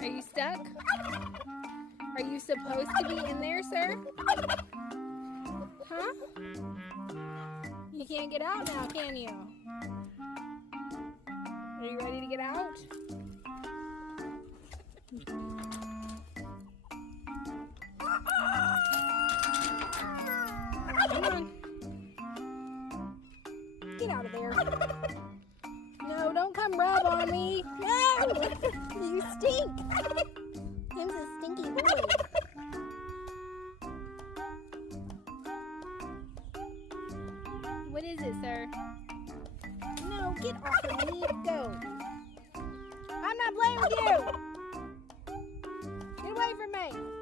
Are you stuck? Are you supposed to be in there, sir? Huh? You can't get out now, can you? Are you ready to get out? Come on. Get out of there. No, don't come rub on me. No! You stink. Him's a stinky boy. What is it, sir? No, get off of me. Go. I'm not playing with you. Get away from me.